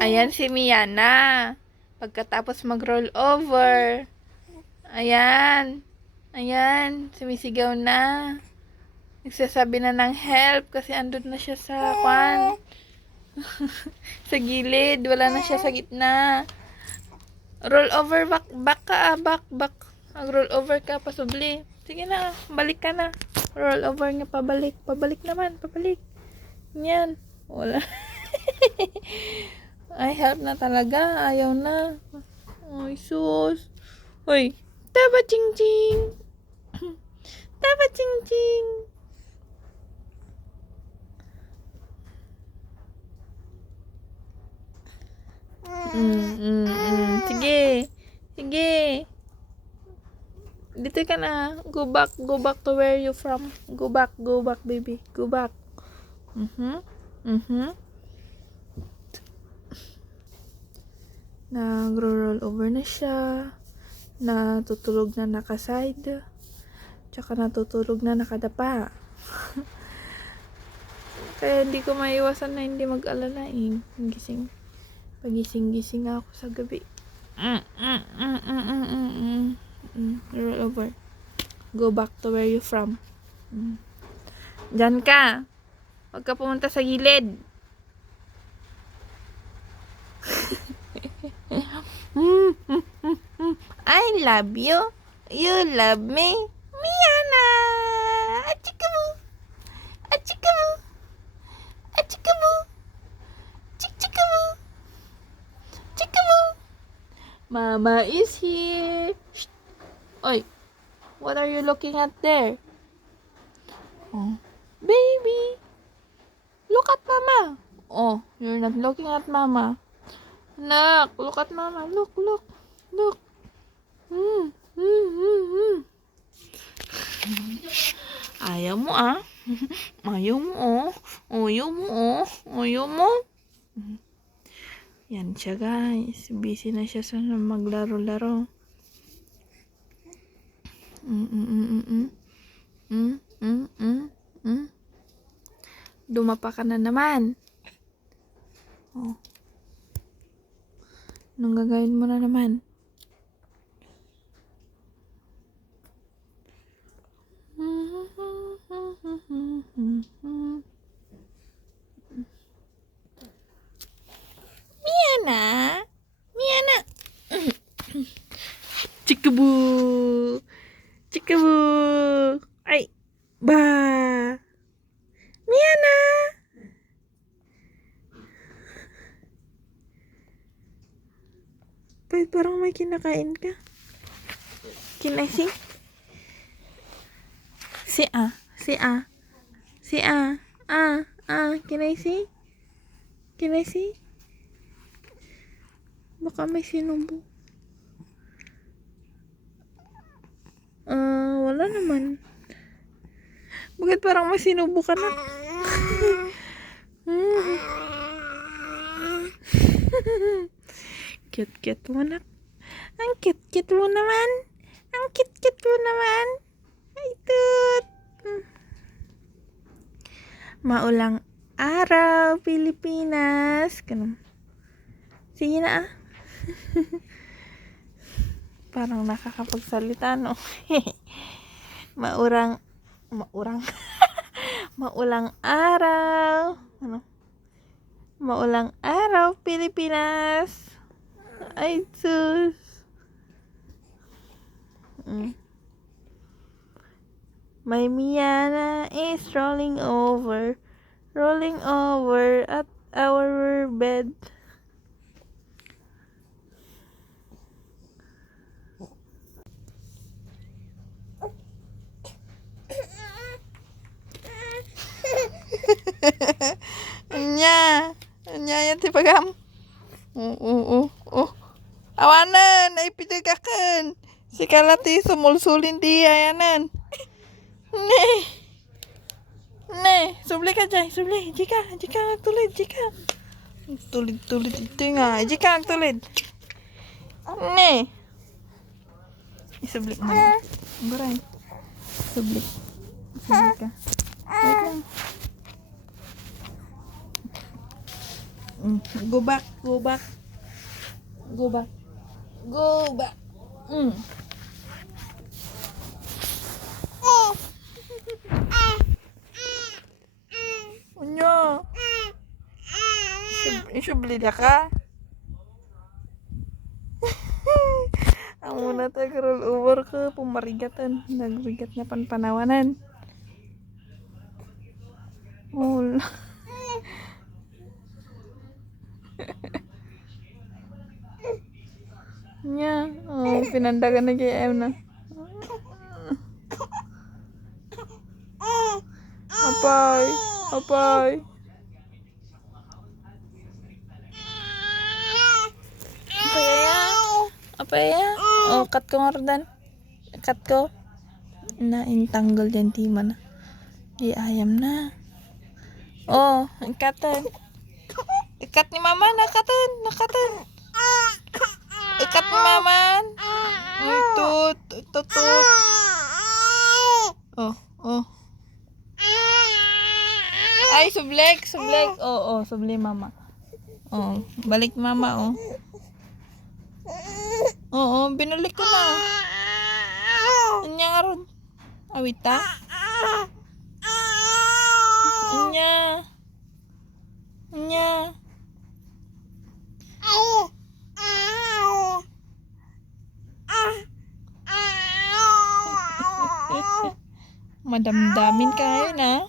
Ayan si Miana. Pagkatapos mag-roll over. Ayan. Ayan. Sumisigaw na. Nagsasabi na ng help kasi andun na siya sa kwan. Sa gilid. Wala na siya sa gitna. Roll over. Back ka. Back. Mag-roll over ka. Pasubli. Sige na. Balik ka na. Roll over nga. Pabalik. Pabalik naman. Pabalik. Yan. Wala. Ay, help na talaga. Ayaw na. Ay, sus. Uy. Taba ching ching. Taba ching ching. Sige. Sige. Dito ka na. Go back to where you from. Go back, baby. Go back. Nagro-roll over na siya. Natutulog na naka-side. Tsaka natutulog na nakadapa. Kaya hindi ko maiwasan na hindi mag-alala eh. Pagising-gising ako sa gabi. Roll over. Go back to where you from. Diyan ka. Huwag ka pumunta sa gilid. I love you. You love me. Miana. Achikabu. Achikabu. Achikabu. Chikabu. Chikabu. Mama is here. Shh. Oy. What are you looking at there? Oh. Baby. Look at mama. Oh, you're not looking at mama. Nak, look at mama. Look. Ayaw mo ah. Ayaw mo oh. Ayaw mo oh. Ayaw mo. Yan siya guys. Busy na siya sa maglaro-laro. Dumapa ka na naman. Oh. Anong gagawin mo na naman? Miana. Chikabu. Ay. Ba. Miana. Parang may kinakain ka. Can I see? Can I see? Baka may sinubo. Wala naman. Bakit parang may sinubo ka na? Cute mo na. Ang cute mo naman. Ay, tut. Maulang araw, Pilipinas. Ganun. Sige na ah. Parang nakakapagsalita, no? Maulang araw. Ano? Maulang araw, Pilipinas. Ay, sus. My Miana is rolling over at our bed. Anya yan tipagam. Awanan ay pidagakan. Si kalati sumulsulin di ayanan. Ne, subli ka jay, subli. Jika tulid. Tulid ito nga. Jika tulid. Ne. Isubli mo. Baray. Subli ka. Wait lang. Go back, go back. Go back. Go back. Unyo. Isubli ka. Ang muna tayo roll over ke pumarigatan. Nagrigat niya panpanawanan. Wala. Nya, pinandagan na kay Em na. Apay, apay. Apay ya? Oh, cut ko nga rodan. Cut ko. Na, intanggal dyan tima na. Ayam na. Oh, ikatan. Ikat ni mama, nakatan, nakatan. Ikat ni mama. Tut, tut, tut. Oh, oh. Ay, sublek, sublek. Oh, subli mama. Oh, balik mama, oh. Oo, binalik ko na. Anya nga ron. Awita. Anya. Anya. Madamdamin ka ngayon, ha?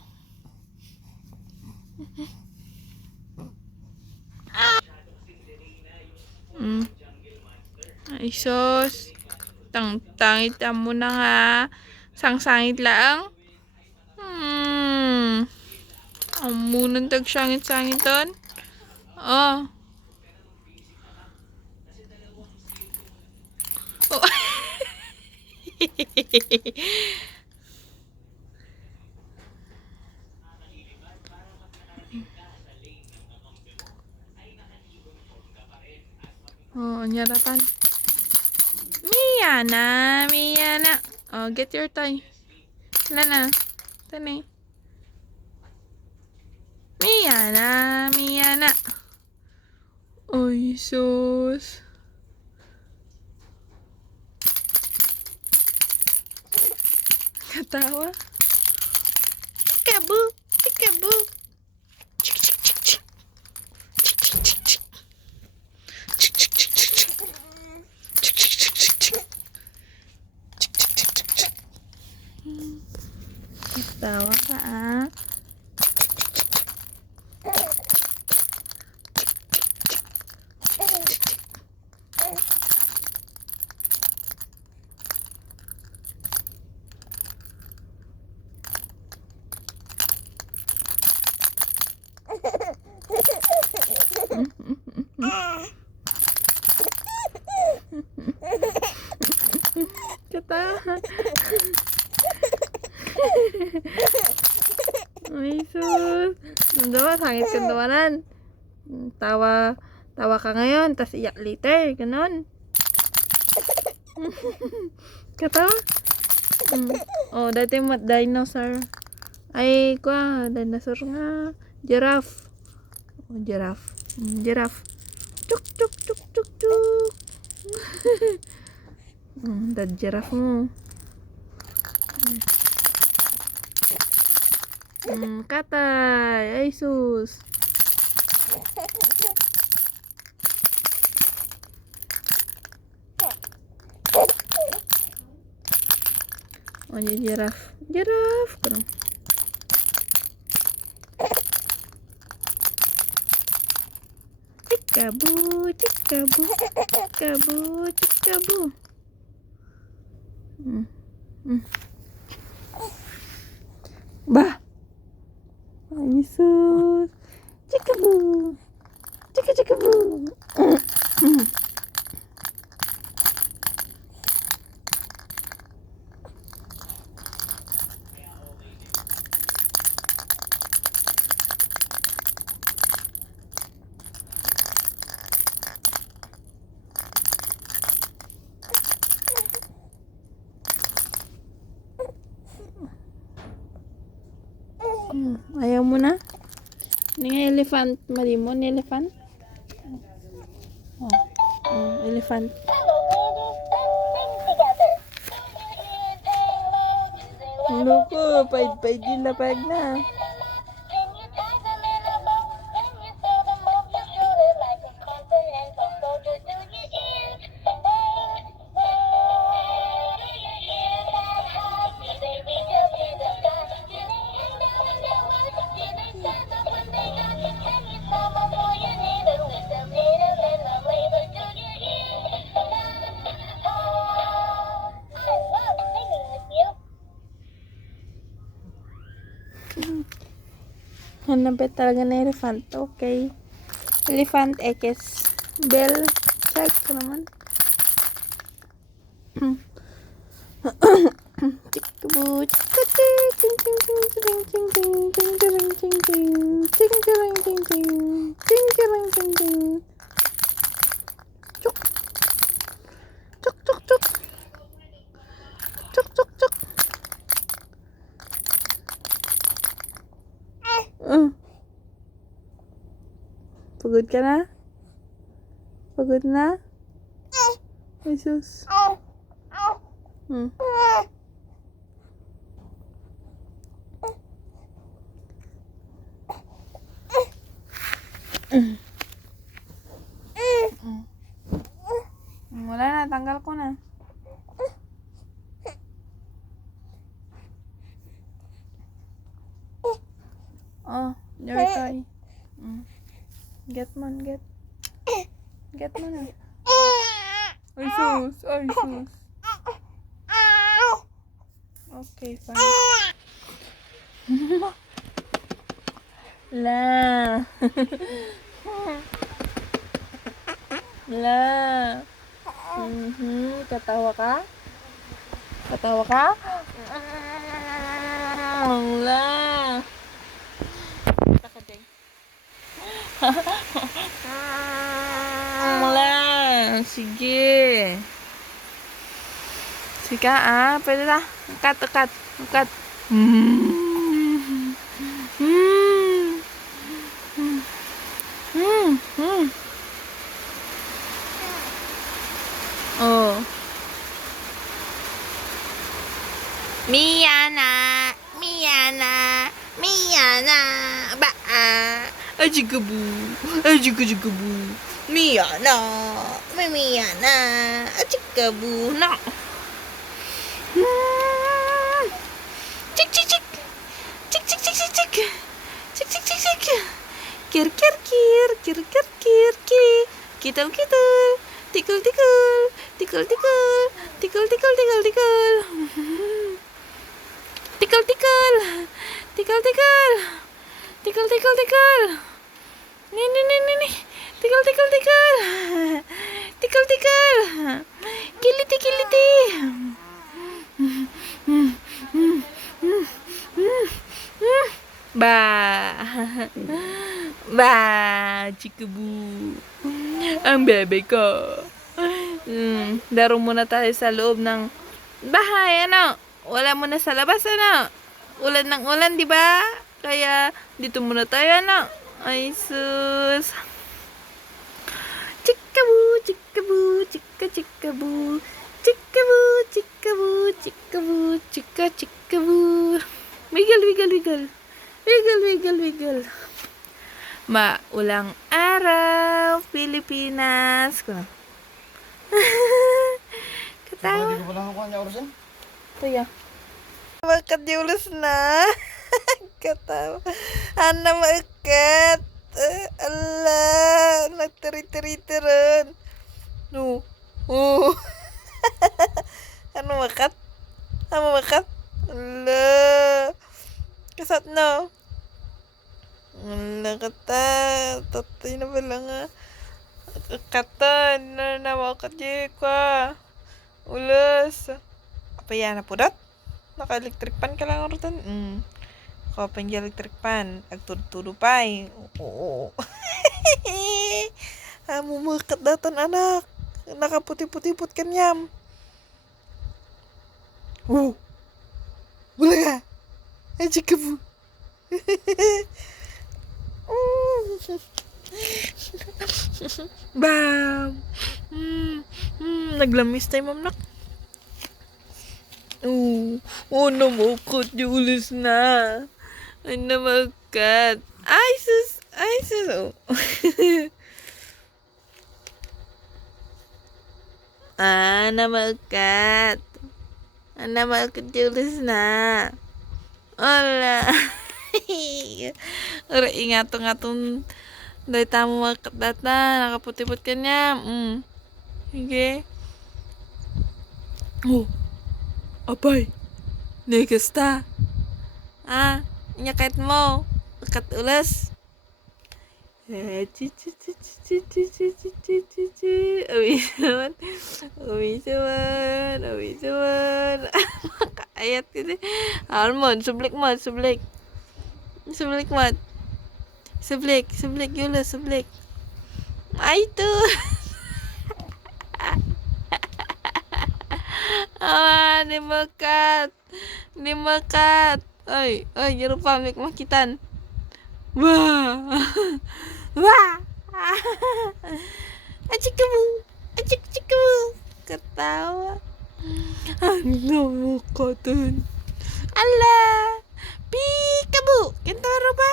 Ay, sos. Tangit mo na nga. Sangsangit lang. Amunan tagsangit-sangiton. Oh. Oh. Oh, nyarapan. Miyana, Miyana. Oh, get your toy. Wala na. Ito na eh. Miyana, Miyana. Oy, sus. Katawa. Peekaboo, peekaboo. Chik, chik, chik, chik. Chik, chik, chik, chik. Chik, chik, chik, chik, chik. Chik, chik, chik, chik, chik. Chik, chik, chik, chik, chik. Katawa ka, ah. Katawa. Ay, sus. Diba, sangit ka nawanan. Tawa ka ngayon, tas iyak later. Ganon. Katawa. Oh, dati mo dinosaur. Ay, dinosaur nga. Giraffe. Oh, giraffe. Giraffe. Chuk, chuk, chuk, chuk, chuk. Dad giraffe mo. Katay. Ay, sus. Oh, giraffe. Giraffe. Kurang. Cikaboo, cikaboo, cikaboo, cikaboo. Bah. Ay, sus. Cikaboo. Cikaboo. Ayaw mo na? Ini nga elephant. Mali mo ni elephant? Elephant. Loko, paid yung lapag na. Hanapin talaga na elephant. Okay. Elephant X. Bell. Check ko naman. Chikabu. Chikati. Ching ching ching ching ching ching ching ching ching ching ching ching ching ching ching ching ching ching. Chuk. Chuk chuk chuk. Chuk chuk chuk. Pagod ka na? Pagod na? Ay, sus. Wala na, tanggal ko na. Oh, your toy. Get man, get. Get mo na. Ay, sus. Ay, sus. Okay, fine. La. La. Katawa ka? Katawa ka? La. Takadeng. La. Sige. Sige, pwede na. Ukat. Oh. Miyana. Ba. Ajikabu. Miyana. Ajikabu. No. Cik. Kir. Kitul. Tikul. Tikul. Nih. Tikul. Kiliti. Ba, chikabu. Ang bebe ko. Laro muna tayo sa loob ng bahay, ano? Wala muna sa labas, ano? Ulan ng ulan, di ba? Kaya, dito muna tayo, ano? Ay, sus. Chikabu. Chikabu. Wiggle. Maulang araw, Pilipinas. Katawa. Hindi ko pala nakuha niya orasan. Ito ya. Makat diulos na. Katawa. Ana makat. Ala, nagteri-teri-teran. No. Ano makat? Ala. Kasat na. Ala kata. Tatay na pala nga. Kata. Nanawa ka ka. Ulas. Apa yan na pudot? Naka-electric pan ka lang orutan. Kapan yung electric pan. Agtudo pa eh. Oo. Mumakat datan anak. Nakaputi-putiput kanyam. Wala ka. Ay, chikabu. Bam! Naglamis tayo, ma'am nak. Namukat, Julius na. Ay, namakat. Ay, sus. Oh. Namakat. Namakat, Julius na. Ala. Ora, ingatong-ngatong dahil tamo makat data. Nakaputipot ka niya. Sige. Apay. Negasta. Nyakait mo. Kat ulas. Awisawan. Ayat kasi. Almond, sublik. Sublik, Yula, sublik. Ay, ito. Di makat. Ay, jero pamik makitan. Wah. Acik-ciku. Ketawa. Makatan. Alah. Peekaboo. Kentaro ba?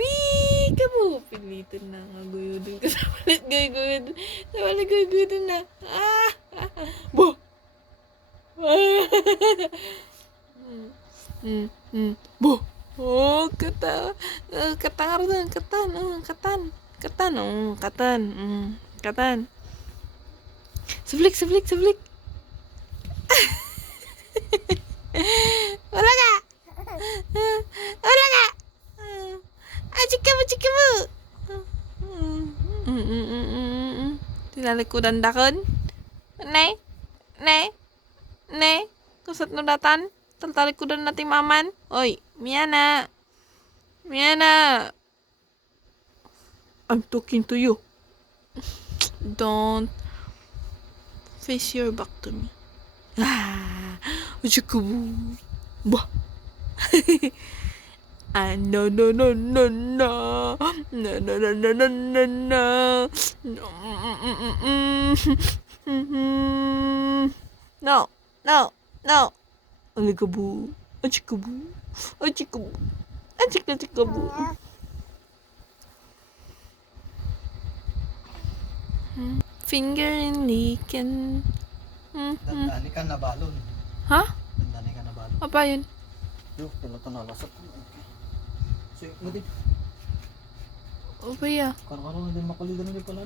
Peekaboo. Pilitan na nga guyudin ka sa balit guyudin na. Boh. Boh. Ketawa. Katan. Sublik. Wala ka. Acikamu. Tinalikudan dakon. Nay. Kusat nudatan. Talikudan natin maman. Oy, Miana. I'm talking to you. Don't face your back to me. Uchikubu. Bah. No. No. Alikabu. Achikabu. Finger in licking. Dandani ka na balon. Ha? Dandani ka na balon. Apa yun? Yung talaga nalasap. So, hindi. Apa ya? Karang-karang hindi makulidan nila pala.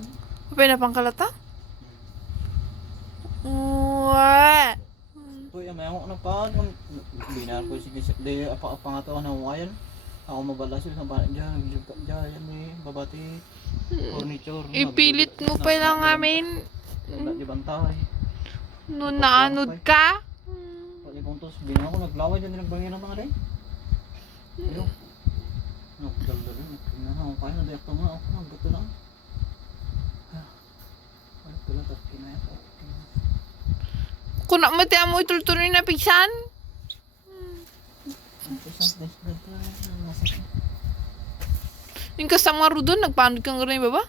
Apa na pangkalata? Wah. Tuya, may ako na pa. Binar ko sige. Di apa nga to na wayan. Ako mabala sila sa bahay dyan. Yan may babati. Furniture. Ipilit mo pa lang amin. Wala di bantay. Nung naanod ka? Pwede kong tos. Binar ko naglaway dyan. Nagbangin ng mga day. Ayun. Nagdalda rin. Tingnan ako kaya. Nadayak to nga ako. Nagdato na. Ay, pala. Tapos kinaya ko. Kung mati mo itultuloy na pigsan? Yung kasama rudon, nagpanod kang rin baba?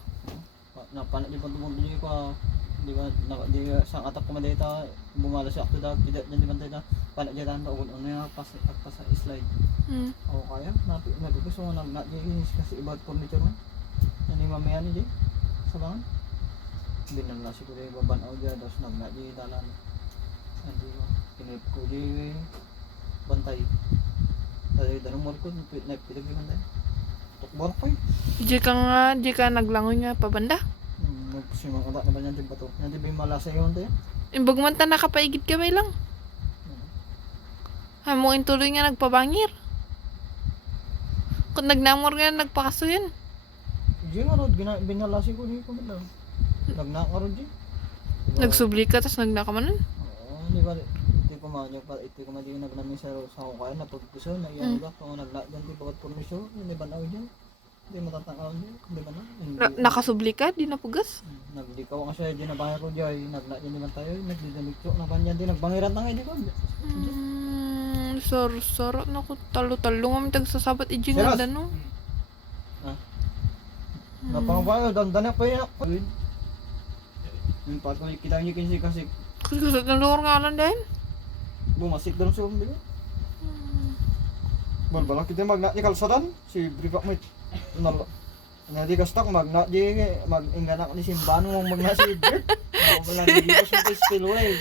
Napanat yung pagtumulo ko. Di ba, sa atak ko madita, bumala siya ako daw. Di ba tayo panat dyan ang baon. Ano yung pas sa slide. Oo kaya, napipis mo kasi ibang furniture mo. Yan yung mamaya ni Jay. Sa bangan. Binamla siguro yung babanaw dyan. Tapos nagna di dalan. Hindi ko. Kinip ko di bantay. Dahil darang mo ko. Napitig yung bantay. Tukbar pa eh. Di ka naglangoy nga pabanda? Magsimang aba na ba niyan din ba ito? Hindi ba yung malasa yun tayo? Imbag man ta nakapaigid ka ba lang? Mo tuloy nga nagpabangir. Kung nagnamor nga nagpakaso yun. Hindi nga rod. Binalasi ko di ko ba lang. Nagnakaroon di. Nagsubli ka tapos nagnakamanan? Di ba, iti ko man yung nagnamin sa kaya na pagpuso, na iyan ba, kung nagladan, di ba permisyon, hindi ba na dyan? Hindi matatangkaw dyan, hindi ba na? Nakasubli ka? Di napugas? Naglikaw nga siya, di nabangar ko dyan, nagladan naman tayo, nagdidamikyo, nabanyan din, nagbangiran na nga, di ba? Saro, naku, talo-talo nga tagsasabat ijing nga no? Napangabay, dandan pa yun ako. Yung part ko, kita nyo kinsi kasi Kusot ng lugar nga lang din. bumasik daw sa umbi. Balbalang kita magna ni kalsadan, si Bripak mo nalo. Nadi ka stock magna di mag-inganak ni simbahan mo magna si Brit. Wala ni ko sa spillway.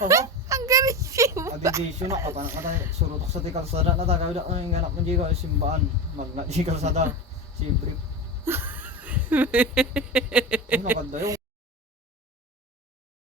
Ako, Ang galing siya. addition na kapana ka tayo surutok sa kalsada na tagaw da ang inganak mo di ko simbahan magna di kalsada si Brit. Ano ka daw?